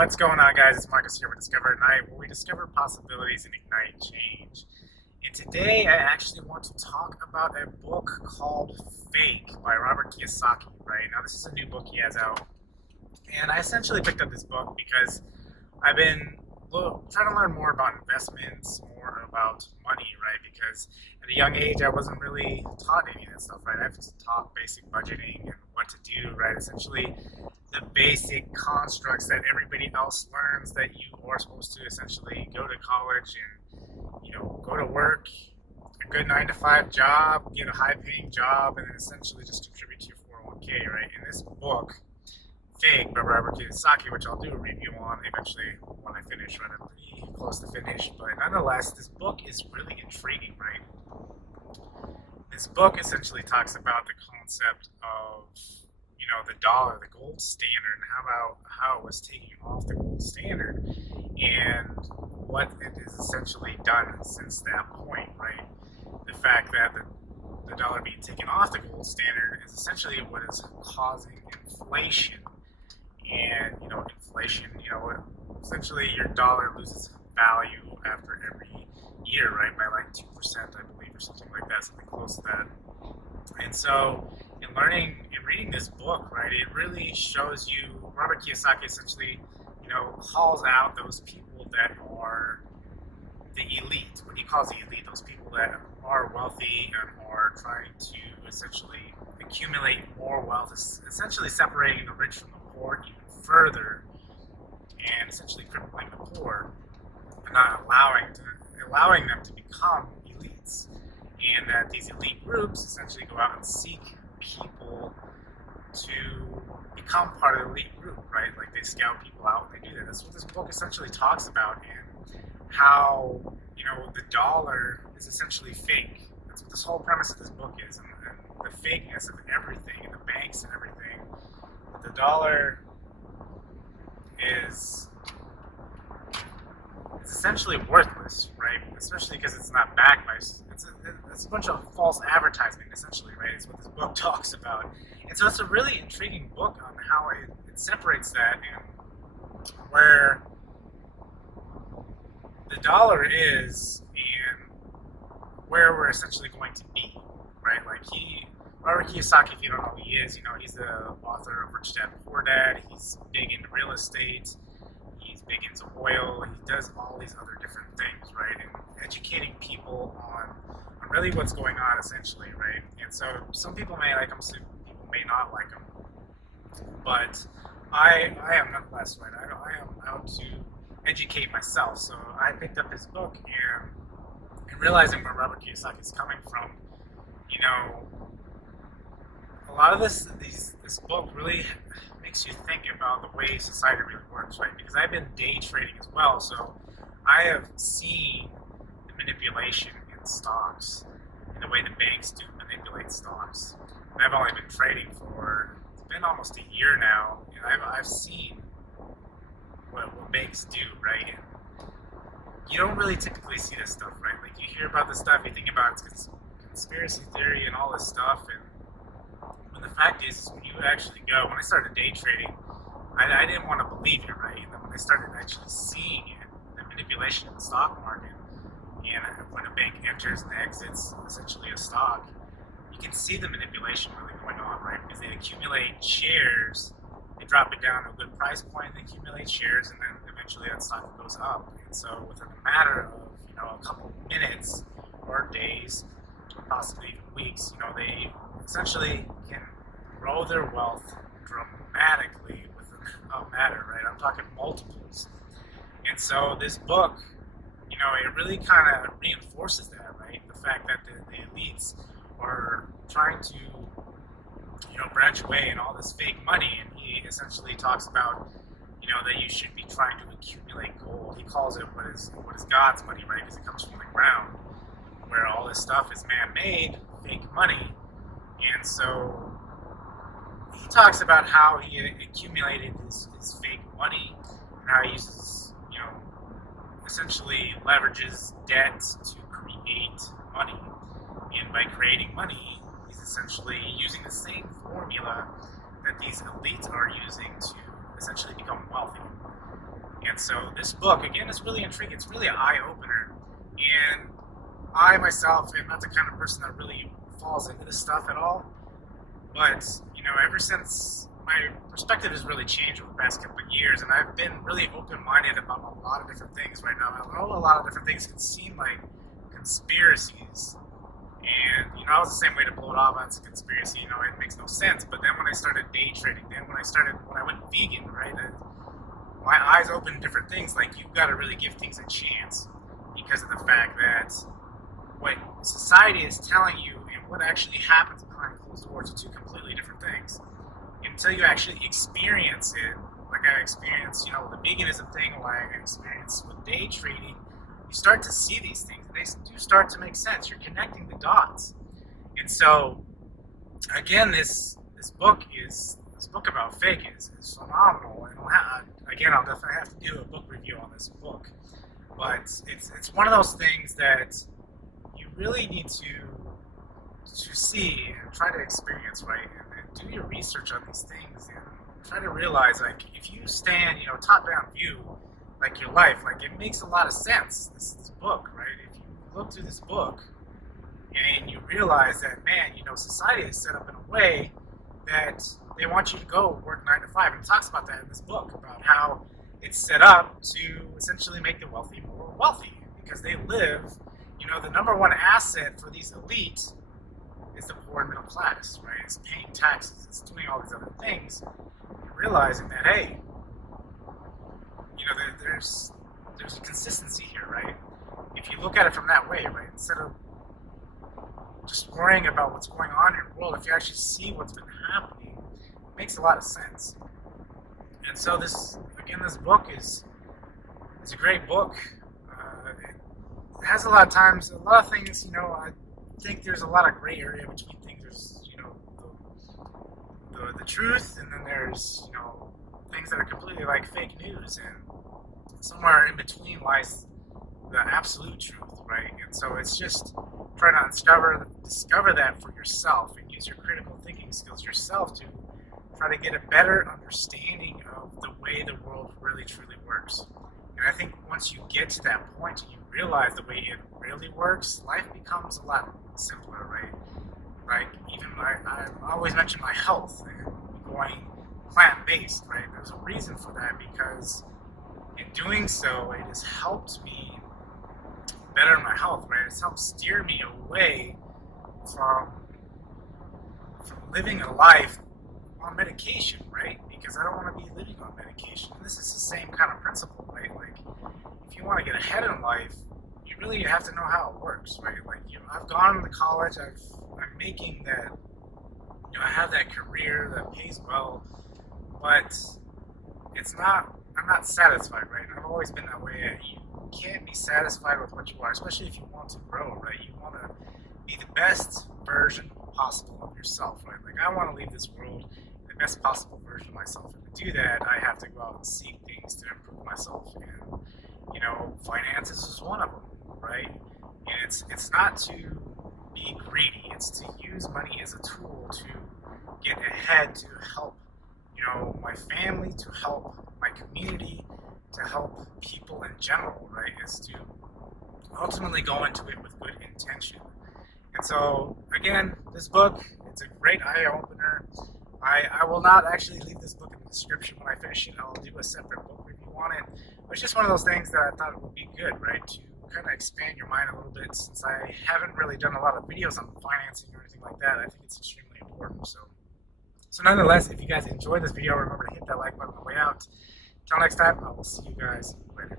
What's going on, guys? It's Marcus here with Discover at Night, where we discover possibilities and ignite change. And today, I actually want to talk about a book called Fake by Robert Kiyosaki. Right now, this is a new book he has out, and I essentially picked up this book because I've been trying to learn more about investments, more about money, right? Because at a young age, I wasn't really taught any of that stuff, right? I've just taught basic budgeting and what to do, right? Essentially, the basic constructs that everybody else learns that you are supposed to essentially go to college and go to work, a good 9 to 5 job, get a high paying job, and then essentially just contribute to your 401k, right? In this book, Fake by Robert Kiyosaki, which I'll do a review on eventually when I finish, right? I'm pretty close to finish, but nonetheless, this book is really intriguing, right? This book essentially talks about the concept of the dollar, the gold standard, and how it was taking off the gold standard, and what it has essentially done since that point, right? The fact that the dollar being taken off the gold standard is essentially what is causing inflation. And inflation, essentially your dollar loses value after every year, right? By like 2%, I believe, or something like that, something close to that. And so, in learning and reading this book, right, it really shows you Robert Kiyosaki essentially, calls out those people that are the elite. What he calls the elite, those people that are wealthy and are trying to essentially accumulate more wealth, essentially separating the rich from the poor even further, and essentially crippling the poor, and not allowing them to become elites. And that these elite groups essentially go out and seek people to become part of the elite group, right? Like they scout people out and they do that. That's what this book essentially talks about, and how the dollar is essentially fake. That's what this whole premise of this book is, and the fakeness of everything, and the banks and everything. But the dollar is essentially worthless, right? Especially because it's not backed by it's a bunch of false advertising, essentially, right? Is what this book talks about, and so it's a really intriguing book on how it separates that and where the dollar is and where we're essentially going to be, right? Like Robert Kiyosaki, if you don't know who he is, he's the author of Rich Dad Poor Dad. He's big into real estate. He's big into oil. He does all these other different things, right? And educating people on really what's going on, essentially, right? And so some people may like him, some people may not like him. But I am nonetheless, right? I am out to educate myself. So I picked up his book, and realizing where Robert Kiyosaki is coming from, a lot of this book really makes you think about the way society really works, right? Because I've been day trading as well, so I have seen the manipulation in stocks and the way the banks do manipulate stocks. And I've only been trading it's been almost a year now, and I've seen what banks do, right? And you don't really typically see this stuff, right? Like you hear about this stuff, you think about it's conspiracy theory and all this stuff, and when the fact is when you actually go, when I started day trading, I didn't want to believe it, right? And then when I started actually seeing it, the manipulation in the stock market, and when a bank enters and exits essentially a stock, you can see the manipulation really going on, right? Because they accumulate shares, they drop it down to a good price point, they accumulate shares, and then eventually that stock goes up. And so within a matter of a couple minutes or days, or possibly even weeks, they essentially can grow their wealth dramatically within a matter, right? I'm talking multiples. And so this book, it really kind of reinforces that, right? The fact that the elites are trying to, branch away and all this fake money, and he essentially talks about, that you should be trying to accumulate gold. He calls it what is God's money, right? Because it comes from the ground, where all this stuff is man-made, fake money. And so he talks about how he accumulated his fake money, and how he uses, essentially leverages debt to create money. And by creating money, he's essentially using the same formula that these elites are using to essentially become wealthy. And so this book, again, is really intriguing. It's really an eye-opener. And I myself am not the kind of person that really falls into this stuff at all. But, ever since, my perspective has really changed over the past couple of years, and I've been really open-minded about a lot of different things right now. I know a lot of different things can seem like conspiracies, and, I was the same way to blow it off as a conspiracy. It makes no sense. But then when I started day trading, when I went vegan, right, my eyes opened to different things. Like, you've got to really give things a chance because of the fact that what society is telling you and what actually happens behind closed doors are two completely different things. Until you actually experience it, like I experienced, the veganism thing, or I experienced with day trading, you start to see these things, and they do start to make sense. You're connecting the dots. And so, again, this book about fake is phenomenal. And I'll definitely have to do a book review on this book. But it's one of those things that you really need to see and try to experience, right? And do your research on these things and try to realize, like, if you stand, top-down view, like your life, like, it makes a lot of sense, this book, right? If you look through this book and you realize that, man, society is set up in a way that they want you to go work 9 to 5. And it talks about that in this book, about how it's set up to essentially make the wealthy more wealthy because they live, the number one asset for these elites is the poor and middle class, right? It's paying taxes, it's doing all these other things, and realizing that, hey, there's a consistency here, right? If you look at it from that way, right, instead of just worrying about what's going on in your world, if you actually see what's been happening, it makes a lot of sense. And so this book is a great book. It has a lot of things, I think there's a lot of gray area between things. There's, the truth, and then there's, things that are completely like fake news, and somewhere in between lies the absolute truth, right? And so it's just trying to discover that for yourself and use your critical thinking skills yourself to try to get a better understanding of the way the world really truly works. And I think once you get to that point and you realize the way it really works, life becomes a lot simpler, right? Like, even I always mention my health and going plant-based, right? There's a reason for that, because in doing so, it has helped me better my health, right? It's helped steer me away from living a life on medication, right? Because I don't want to be living on medication. And this is the same kind of principle, right? Like, if you want to get ahead in life, you really have to know how it works, right? Like, I've gone to college, I'm making that, I have that career that pays well, but I'm not satisfied, right? And I've always been that way. You can't be satisfied with what you are, especially if you want to grow, right? You want to be the best version possible of yourself, right? Like, I want to leave this world the best possible version of myself. And to do that, I have to go out and seek things to improve myself. And, finances is one of them, right? And it's not to be greedy. It's to use money as a tool to get ahead, to help, my family, to help my community, to help people in general, right? Is to ultimately go into it with good intention. And so, again, this book, it's a great eye-opener. I will not actually leave this book in the description when I finish it. I'll do a separate book review on it. But it's just one of those things that I thought it would be good, right? To kind of expand your mind a little bit, since I haven't really done a lot of videos on financing or anything like that. I think it's extremely important. So nonetheless, if you guys enjoyed this video, remember to hit that like button on the way out. Until next time, I will see you guys later.